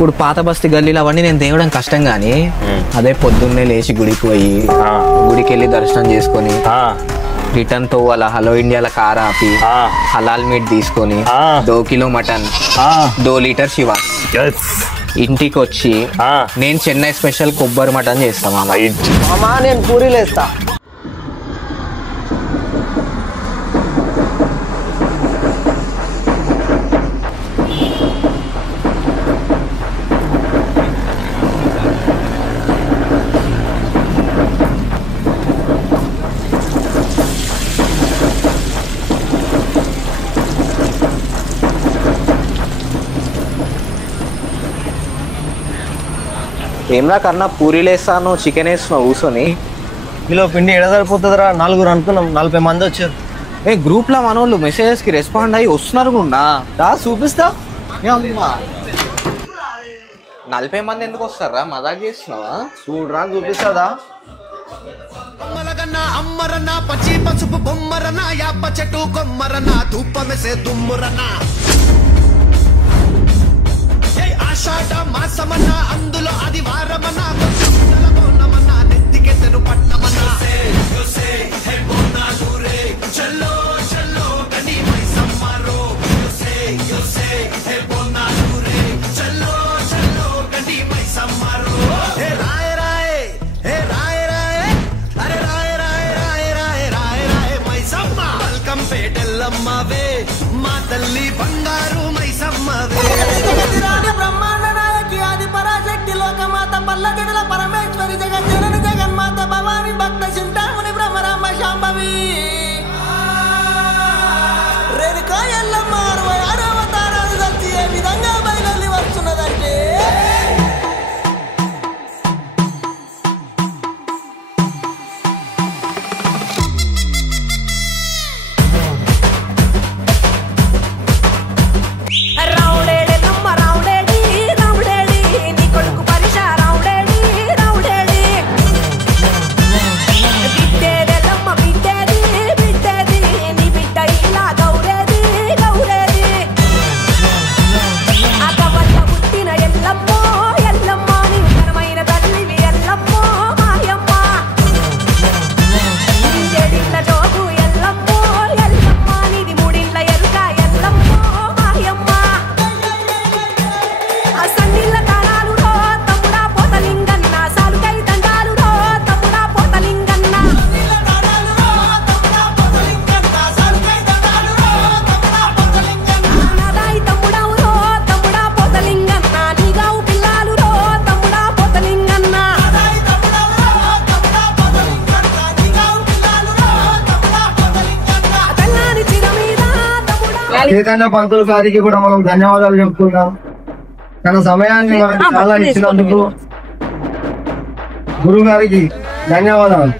ఇప్పుడు పాత బస్తీ గల్లీలు అవన్నీ నేను తేవడం కష్టం గానీ అదే పొద్దున్నే లేచి గుడికి పోయి గుడికి వెళ్ళి దర్శనం చేసుకొని రిటర్న్ తో వాళ్ళ హలో ఇండియాల కార్ ఆపి హలాల్ మీట్ తీసుకొని 2 కిలో మటన్ 2 లీటర్ శివాస్ ఇంటికి వచ్చి నేను చెన్నై స్పెషల్ కొబ్బరి మటన్ చేస్తా మామా నేను పూరీలు వేస్తా. ఏమరా కన్నా పూరీలు వేస్తాను చికెన్ వేస్తున్నావు కూర్చొని. కిలో పిండి ఎడ సరిపోతుందిరా, 4 అనుకున్నాం, 40 మంది వచ్చారు. గ్రూప్ లో మనోళ్ళు మెసేజెస్ కి రెస్పాండ్ అయ్యి వస్తున్నారు కూడా. చూపిస్తా. 40 మంది ఎందుకు వస్తారా, మజాక్ చేస్తున్నావా? చూడరా చూపిస్తాదా. అమ్మరన్నా పచ్చి పసుపు బొమ్మరన్నా యాప చెట్టు కొమ్మరన్నా ధూపమెసే దుమ్మురన్నా ఆషాఢ మాసమన్నా అందులో ఆదివారమన్నా కొంచెమన్నా నెత్తికెత్తను పట్టమన్నా చల్లో చల్లో గని మైసమ్మారో చల్లో చల్లో గని మైసమ్మారో హే రాయ రాయ హే రాయ రాయ అరే రాయ రాయ రాయ రాయ రాయ రాయ మైసమ్మ వెల్కమ్ పేటెల్లమ్మవే మా తల్లి బంగారు మైసమ్మవే బ్రహ్మాండ నాయకి ఆది పరాశక్తి లోకమాత పల్లజడుల పరమేశ్వరి జగజ్జనని జగన్మాత భవాని భక్త చింతామణి బ్రహ్మరామ శాంభవి రేణుకా ఎల్లమ్మ 66 అవతారాలు కలిసి ఏ విధంగా బయలుదేరి వస్తున్నదంటే చైతన్య పంతులు గారికి కూడా మనం ధన్యవాదాలు చెప్పుకుంటాం. తన సమయాన్ని మనకు చాలా ఇచ్చినందుకు గురువు గారికి ధన్యవాదాలు.